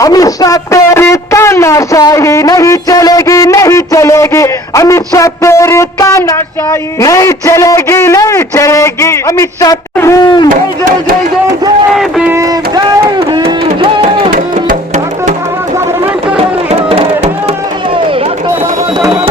अमित शाह तेरी तानाशाही नहीं चलेगी नहीं चलेगी। अमित शाह तेरी तानाशाही नहीं चलेगी नहीं चलेगी। अमित शाह जय जय जय जय जय भीम जय भीम जय भीम। डॉक्टर बाबा साहब अम्बेडकर डॉक्टर बाबा साहब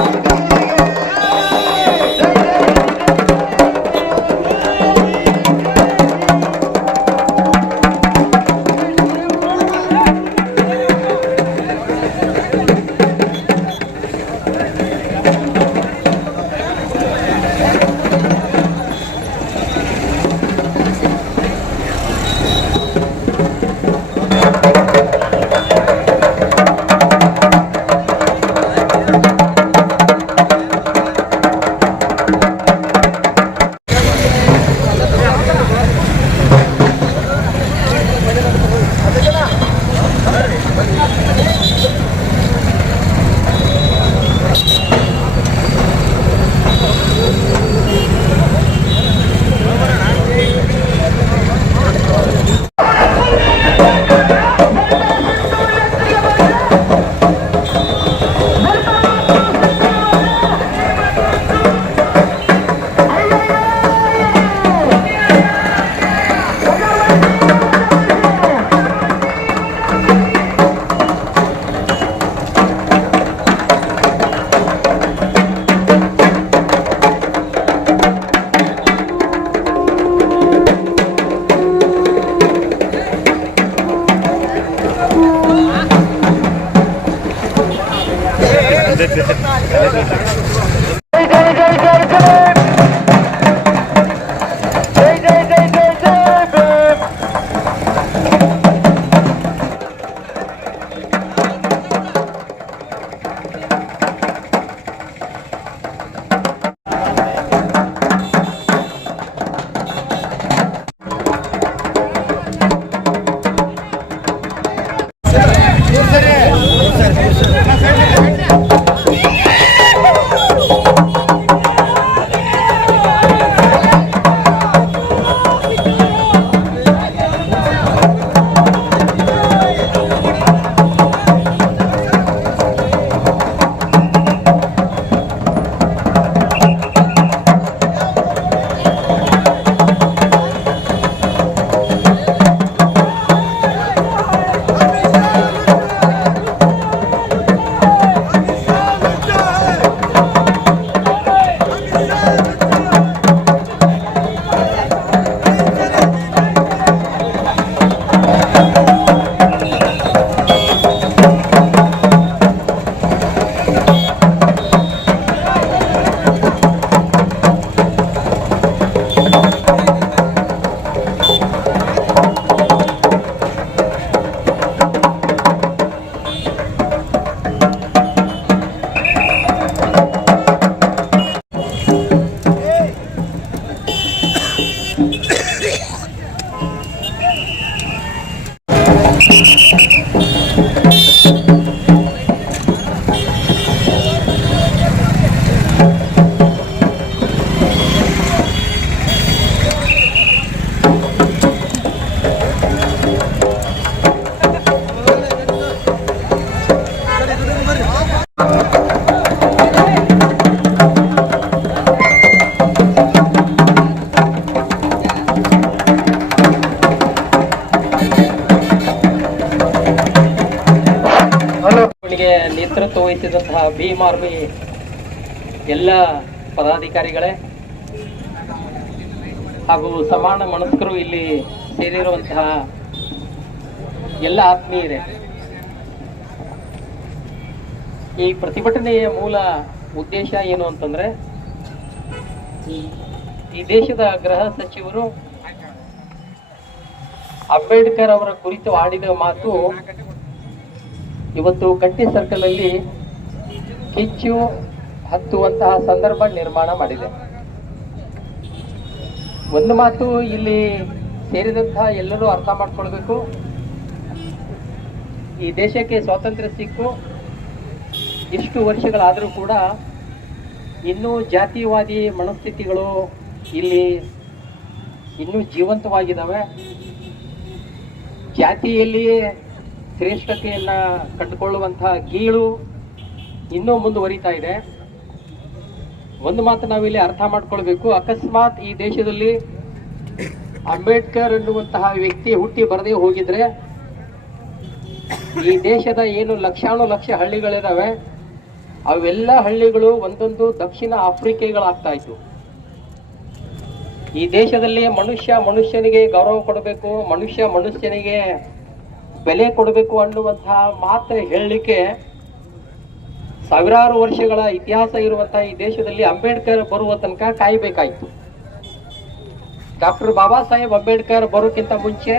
ನೇತೃತ್ವ ವಹಿಸಿದಂತಹ ಭೀಮ್ ಆರ್ಮಿ ಎಲ್ಲ ಪದಾಧಿಕಾರಿಗಳೇ ಹಾಗೂ ಸಮಾನ ಮನಸ್ಕರು ಇಲ್ಲಿ ಸೇರಿರುವಂತಹ ಎಲ್ಲ ಆತ್ಮೀಯರೇ, ಈ ಪ್ರತಿಭಟನೆಯ ಮೂಲ ಉದ್ದೇಶ ಏನು ಅಂತಂದ್ರೆ, ಈ ದೇಶದ ಗೃಹ ಸಚಿವರು ಅಂಬೇಡ್ಕರ್ ಅವರ ಕುರಿತು ಆಡಿದ ಮಾತು ಇವತ್ತು ಕಂಠಿ ಸರ್ಕಲ್ ಅಲ್ಲಿ ಕಿಚ್ಚು ಹತ್ತುವಂತಹ ಸಂದರ್ಭ ನಿರ್ಮಾಣ ಮಾಡಿದೆ. ಒಂದು ಮಾತು ಇಲ್ಲಿ ಸೇರಿದಂತಹ ಎಲ್ಲರೂ ಅರ್ಥ ಮಾಡ್ಕೊಳ್ಬೇಕು, ಈ ದೇಶಕ್ಕೆ ಸ್ವಾತಂತ್ರ್ಯ ಸಿಕ್ಕು ಇಷ್ಟು ವರ್ಷಗಳಾದರೂ ಕೂಡ ಇನ್ನೂ ಜಾತಿವಾದಿ ಮನಸ್ಥಿತಿಗಳು ಇಲ್ಲಿ ಇನ್ನೂ ಜೀವಂತವಾಗಿದ್ದಾವೆ. ಜಾತಿಯಲ್ಲಿ ಶ್ರೇಷ್ಠತೆಯನ್ನ ಕಂಡುಕೊಳ್ಳುವಂತಹ ಗೀಳು ಇನ್ನೂ ಮುಂದುವರಿತಾ ಇದೆ. ಒಂದು ಮಾತು ನಾವಿಲ್ಲಿ ಅರ್ಥ ಮಾಡ್ಕೊಳ್ಬೇಕು, ಅಕಸ್ಮಾತ್ ಈ ದೇಶದಲ್ಲಿ ಅಂಬೇಡ್ಕರ್ ಅನ್ನುವಂತಹ ವ್ಯಕ್ತಿ ಹುಟ್ಟಿ ಬರದೇ ಹೋಗಿದ್ರೆ ಈ ದೇಶದ ಏನು ಲಕ್ಷಾನು ಲಕ್ಷ ಹಳ್ಳಿಗಳಿದಾವೆ ಅವೆಲ್ಲ ಹಳ್ಳಿಗಳು ಒಂದೊಂದು ದಕ್ಷಿಣ ಆಫ್ರಿಕೆಗಳಾಗ್ತಾ ಇತ್ತು. ಈ ದೇಶದಲ್ಲಿ ಮನುಷ್ಯನಿಗೆ ಗೌರವ ಕೊಡಬೇಕು, ಮನುಷ್ಯನಿಗೆ ಬೆಲೆ ಕೊಡಬೇಕು ಅನ್ನುವಂತಹ ಮಾತು ಹೇಳಲಿಕ್ಕೆ ಸಾವಿರಾರು ವರ್ಷಗಳ ಇತಿಹಾಸ ಇರುವಂತಹ ಈ ದೇಶದಲ್ಲಿ ಅಂಬೇಡ್ಕರ್ ಬರುವ ತನಕ ಕಾಯಬೇಕಾಯಿತು. ಡಾಕ್ಟರ್ ಬಾಬಾ ಸಾಹೇಬ್ ಅಂಬೇಡ್ಕರ್ ಬರೋಕ್ಕಿಂತ ಮುಂಚೆ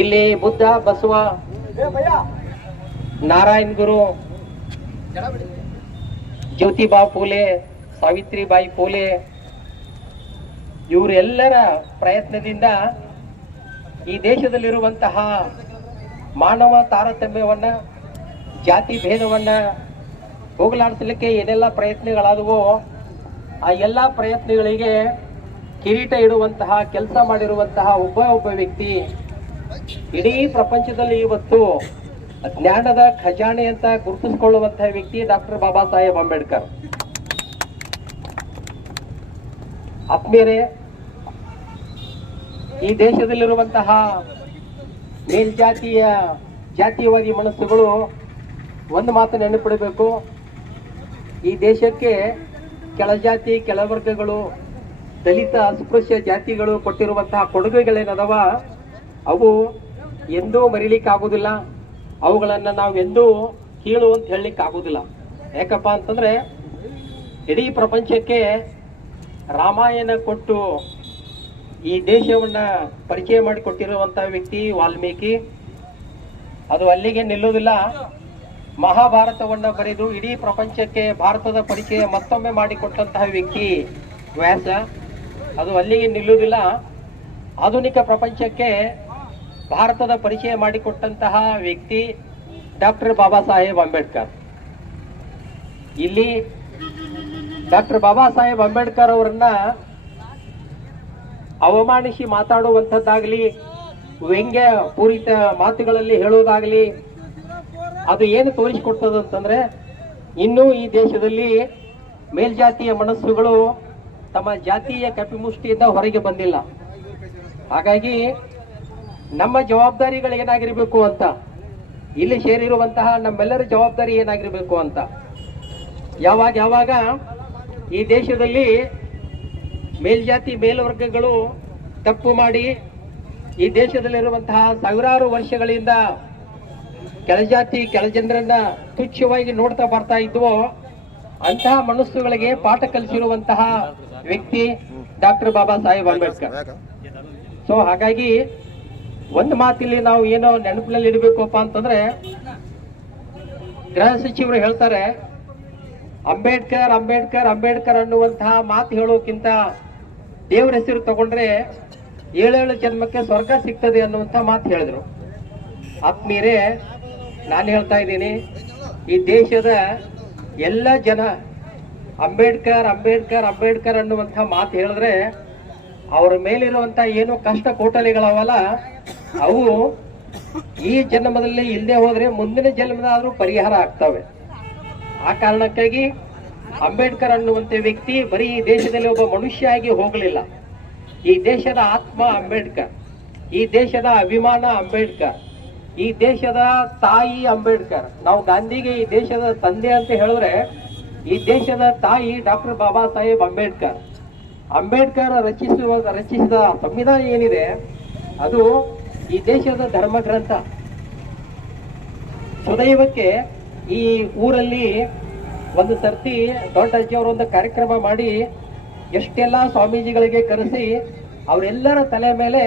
ಇಲ್ಲಿ ಬುದ್ಧ, ಬಸವ, ನಾರಾಯಣ ಗುರು, ಜ್ಯೋತಿಬಾ ಫೂಲೆ, ಸಾವಿತ್ರಿಬಾಯಿ ಫೂಲೆ ಇವರೆಲ್ಲರ ಪ್ರಯತ್ನದಿಂದ ಈ ದೇಶದಲ್ಲಿರುವಂತಹ ಮಾನವ ತಾರತಮ್ಯವನ್ನ, ಜಾತಿ ಭೇದವನ್ನ ಹೋಗಲಾಡಿಸಲಿಕ್ಕೆ ಏನೆಲ್ಲ ಪ್ರಯತ್ನಗಳಾದವೋ ಆ ಎಲ್ಲ ಪ್ರಯತ್ನಗಳಿಗೆ ಕಿರೀಟ ಇಡುವಂತಹ ಕೆಲಸ ಮಾಡಿರುವಂತಹ ಒಬ್ಬ ವ್ಯಕ್ತಿ ಇಡೀ ಪ್ರಪಂಚದಲ್ಲಿ ಇವತ್ತು ಜ್ಞಾನದ ಖಜಾನೆ ಅಂತ ಗುರುತಿಸಿಕೊಳ್ಳುವಂತಹ ವ್ಯಕ್ತಿ ಡಾಕ್ಟರ್ ಬಾಬಾ ಸಾಹೇಬ್ ಅಂಬೇಡ್ಕರ್. ಆತ್ಮೀಯರೇ, ಈ ದೇಶದಲ್ಲಿರುವಂತಹ ಜಾತೀಯವಾದಿ ಮನಸ್ಸುಗಳು ಒಂದು ಮಾತು ನೆನಪಿಡಬೇಕು, ಈ ದೇಶಕ್ಕೆ ಕೆಳಜಾತಿ ಕೆಳವರ್ಗಗಳು, ದಲಿತ ಅಸ್ಪೃಶ್ಯ ಜಾತಿಗಳು ಕೊಟ್ಟಿರುವಂತಹ ಕೊಡುಗೆಗಳೇನದವ ಅವು ಎಂದೂ ಮರಿಲಿಕ್ಕಾಗುವುದಿಲ್ಲ. ಅವುಗಳನ್ನು ನಾವು ಎಂದೂ ಕೀಳು ಅಂತ ಹೇಳಲಿಕ್ಕೆ ಆಗುದಿಲ್ಲ. ಯಾಕಪ್ಪ ಅಂತಂದ್ರೆ ಇಡೀ ಪ್ರಪಂಚಕ್ಕೆ ರಾಮಾಯಣ ಕೊಟ್ಟು ಈ ದೇಶವನ್ನ ಪರಿಚಯ ಮಾಡಿಕೊಟ್ಟಿರುವಂತಹ ವ್ಯಕ್ತಿ ವಾಲ್ಮೀಕಿ. ಅದು ಅಲ್ಲಿಗೆ ನಿಲ್ಲುವುದಿಲ್ಲ. ಮಹಾಭಾರತವನ್ನ ಬರೆದು ಇಡೀ ಪ್ರಪಂಚಕ್ಕೆ ಭಾರತದ ಪರಿಚಯ ಮತ್ತೊಮ್ಮೆ ಮಾಡಿಕೊಟ್ಟಂತಹ ವ್ಯಕ್ತಿ ವ್ಯಾಸ. ಅದು ಅಲ್ಲಿಗೆ ನಿಲ್ಲುವುದಿಲ್ಲ. ಆಧುನಿಕ ಪ್ರಪಂಚಕ್ಕೆ ಭಾರತದ ಪರಿಚಯ ಮಾಡಿಕೊಟ್ಟಂತಹ ವ್ಯಕ್ತಿ ಡಾಕ್ಟರ್ ಬಾಬಾ ಸಾಹೇಬ್ ಅಂಬೇಡ್ಕರ್. ಇಲ್ಲಿ ಡಾಕ್ಟರ್ ಬಾಬಾ ಸಾಹೇಬ್ ಅಂಬೇಡ್ಕರ್ ಅವರನ್ನ ಅವಮಾನಿಸಿ ಮಾತಾಡುವಂಥದ್ದಾಗ್ಲಿ, ವ್ಯಂಗ್ಯ ಪೂರಿತ ಮಾತುಗಳಲ್ಲಿ ಹೇಳೋದಾಗ್ಲಿ, ಅದು ಏನು ತೋರಿಸಿಕೊಡ್ತದಂತಂದ್ರೆ ಇನ್ನೂ ಈ ದೇಶದಲ್ಲಿ ಮೇಲ್ಜಾತಿಯ ಮನಸ್ಸುಗಳು ತಮ್ಮ ಜಾತಿಯ ಕಪಿಮುಷ್ಟಿಯಿಂದ ಹೊರಗೆ ಬಂದಿಲ್ಲ. ಹಾಗಾಗಿ ನಮ್ಮ ಜವಾಬ್ದಾರಿಗಳು ಏನಾಗಿರ್ಬೇಕು ಅಂತ, ಇಲ್ಲಿ ಸೇರಿರುವಂತಹ ನಮ್ಮೆಲ್ಲರ ಜವಾಬ್ದಾರಿ ಏನಾಗಿರ್ಬೇಕು ಅಂತ, ಯಾವಾಗ ಈ ದೇಶದಲ್ಲಿ ಮೇಲ್ಜಾತಿ ಮೇಲ್ವರ್ಗಗಳು ತಪ್ಪು ಮಾಡಿ ಈ ದೇಶದಲ್ಲಿರುವಂತಹ ಸಾವಿರಾರು ವರ್ಷಗಳಿಂದ ಕೆಳಜಾತಿ ಕೆಳಜನರನ್ನ ತುಚ್ಛವಾಗಿ ನೋಡ್ತಾ ಬರ್ತಾ ಇದ್ವೋ ಅಂತಹ ಮನಸ್ಸುಗಳಿಗೆ ಪಾಠ ಕಲಿಸಿರುವಂತಹ ವ್ಯಕ್ತಿ ಡಾಕ್ಟರ್ ಬಾಬಾ ಸಾಹೇಬ್ ಅಂಬೇಡ್ಕರ್. ಸೊ ಹಾಗಾಗಿ ಒಂದು ಮಾತಿಲ್ಲಿ ನಾವು ಏನೋ ನೆನಪಿನಲ್ಲಿ ಇಡಬೇಕಪ್ಪ ಅಂತಂದ್ರೆ, ಗೃಹ ಸಚಿವರು ಹೇಳ್ತಾರೆ ಅಂಬೇಡ್ಕರ್ ಅಂಬೇಡ್ಕರ್ ಅಂಬೇಡ್ಕರ್ ಅನ್ನುವಂತಹ ಮಾತು ಹೇಳೋಕ್ಕಿಂತ ದೇವರ ಹೆಸರು ತಗೊಂಡ್ರೆ 7 ಜನ್ಮಕ್ಕೆ ಸ್ವರ್ಗ ಸಿಗ್ತದೆ ಅನ್ನುವಂಥ ಮಾತು ಹೇಳಿದ್ರು. ಆತ್ಮೀಯರೇ, ನಾನು ಹೇಳ್ತಾ ಇದ್ದೀನಿ, ಈ ದೇಶದ ಎಲ್ಲ ಜನ ಅಂಬೇಡ್ಕರ್ ಅಂಬೇಡ್ಕರ್ ಅಂಬೇಡ್ಕರ್ ಅನ್ನುವಂಥ ಮಾತು ಹೇಳಿದ್ರೆ ಅವರ ಮೇಲಿರುವಂತ ಏನು ಕಷ್ಟ ಕೋಟಲೆಗಳವಲ್ಲ ಅವು ಈ ಜನ್ಮದಲ್ಲಿ ಇಲ್ಲದೆ ಹೋದ್ರೆ ಮುಂದಿನ ಜನ್ಮದಾದ್ರೂ ಪರಿಹಾರ ಆಗ್ತವೆ. ಆ ಕಾರಣಕ್ಕಾಗಿ ಅಂಬೇಡ್ಕರ್ ಅನ್ನುವಂಥ ವ್ಯಕ್ತಿ ಬರೀ ಈ ದೇಶದಲ್ಲಿ ಒಬ್ಬ ಮನುಷ್ಯ ಆಗಿ ಹೋಗಲಿಲ್ಲ. ಈ ದೇಶದ ಆತ್ಮ ಅಂಬೇಡ್ಕರ್, ಈ ದೇಶದ ಅಭಿಮಾನ ಅಂಬೇಡ್ಕರ್, ಈ ದೇಶದ ತಾಯಿ ಅಂಬೇಡ್ಕರ್. ನಾವು ಗಾಂಧಿಗೆ ಈ ದೇಶದ ತಂದೆ ಅಂತ ಹೇಳಿದ್ರೆ ಈ ದೇಶದ ತಾಯಿ ಡಾಕ್ಟರ್ ಬಾಬಾ ಸಾಹೇಬ್ ಅಂಬೇಡ್ಕರ್. ಅಂಬೇಡ್ಕರ್ ರಚಿಸಿದ ಸಂವಿಧಾನ ಏನಿದೆ ಅದು ಈ ದೇಶದ ಧರ್ಮ ಗ್ರಂಥ. ಸುದೈವಕ್ಕೆ ಈ ಊರಲ್ಲಿ ಒಂದು ಸರ್ತಿ ದೊಡ್ಡ ಅಜ್ಜಿಯವರು ಒಂದು ಕಾರ್ಯಕ್ರಮ ಮಾಡಿ ಎಷ್ಟೆಲ್ಲ ಸ್ವಾಮೀಜಿಗಳಿಗೆ ಕರೆಸಿ ಅವರೆಲ್ಲರ ತಲೆ ಮೇಲೆ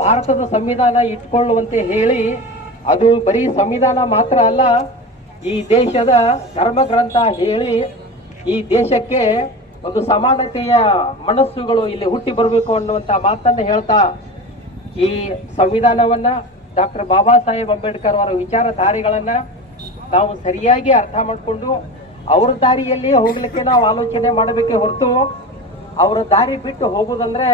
ಭಾರತದ ಸಂವಿಧಾನ ಇಟ್ಕೊಳ್ಳುವಂತೆ ಹೇಳಿ, ಅದು ಬರೀ ಸಂವಿಧಾನ ಮಾತ್ರ ಅಲ್ಲ, ಈ ದೇಶದ ಧರ್ಮ ಗ್ರಂಥ ಹೇಳಿ ಈ ದೇಶಕ್ಕೆ ಒಂದು ಸಮಾನತೆಯ ಮನಸ್ಸುಗಳು ಇಲ್ಲಿ ಹುಟ್ಟಿ ಬರಬೇಕು ಅನ್ನುವಂತ ಮಾತನ್ನ ಹೇಳ್ತಾ ಈ ಸಂವಿಧಾನವನ್ನ ಡಾಕ್ಟರ್ ಬಾಬಾ ಸಾಹೇಬ್ ಅಂಬೇಡ್ಕರ್ ಅವರ ವಿಚಾರಧಾರೆಗಳನ್ನ ನಾವು ಸರಿಯಾಗಿ ಅರ್ಥ ಮಾಡಿಕೊಂಡು ಅವರ ದಾರಿಯಲ್ಲಿ ಹೋಗ್ಲಿಕ್ಕೆ ನಾವು ಆಲೋಚನೆ ಮಾಡಬೇಕೇ ಹೊರತು ಅವರ ದಾರಿ ಬಿಟ್ಟು ಹೋಗುದಂದ್ರೆ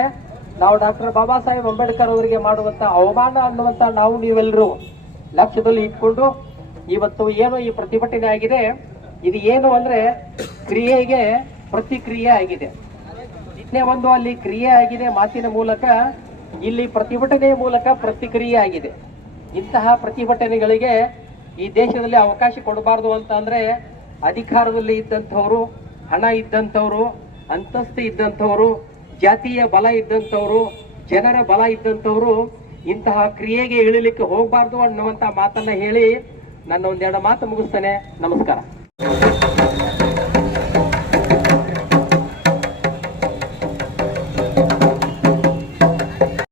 ನಾವು ಡಾಕ್ಟರ್ ಬಾಬಾ ಸಾಹೇಬ್ ಅಂಬೇಡ್ಕರ್ ಅವರಿಗೆ ಮಾಡುವಂತ ಅವಮಾನ ಅನ್ನುವಂತ ನಾವು ನೀವೆಲ್ಲರೂ ಲಕ್ಷ್ಯದಲ್ಲಿ ಇಟ್ಕೊಂಡು ಇವತ್ತು ಏನು ಈ ಪ್ರತಿಭಟನೆ ಆಗಿದೆ, ಇದು ಏನು ಅಂದ್ರೆ ಕ್ರಿಯೆಗೆ ಪ್ರತಿಕ್ರಿಯೆ ಆಗಿದೆ. ಇದನ್ನೇ ಒಂದು ಅಲ್ಲಿ ಕ್ರಿಯೆ ಆಗಿದೆ ಮಾತಿನ ಮೂಲಕ, ಇಲ್ಲಿ ಪ್ರತಿಭಟನೆಯ ಮೂಲಕ ಪ್ರತಿಕ್ರಿಯೆ ಆಗಿದೆ. ಇಂತಹ ಪ್ರತಿಭಟನೆಗಳಿಗೆ ಈ ದೇಶದಲ್ಲಿ ಅವಕಾಶ ಕೊಡಬಾರ್ದು ಅಂತ ಅಂದ್ರೆ ಅಧಿಕಾರದಲ್ಲಿ ಇದ್ದಂಥವ್ರು, ಹಣ ಇದ್ದಂಥವ್ರು, ಅಂತಸ್ತು ಇದ್ದಂಥವ್ರು, ಜಾತಿಯ ಬಲ ಇದ್ದಂಥವ್ರು, ಜನರ ಬಲ ಇದ್ದಂಥವ್ರು ಇಂತಹ ಕ್ರಿಯೆಗೆ ಇಳಿಲಿಕ್ಕೆ ಹೋಗಬಾರ್ದು ಅನ್ನುವಂತ ಮಾತನ್ನ ಹೇಳಿ ನನ್ನ ಒಂದೆರಡು ಮಾತು ಮುಗಿಸ್ತೇನೆ. ನಮಸ್ಕಾರ.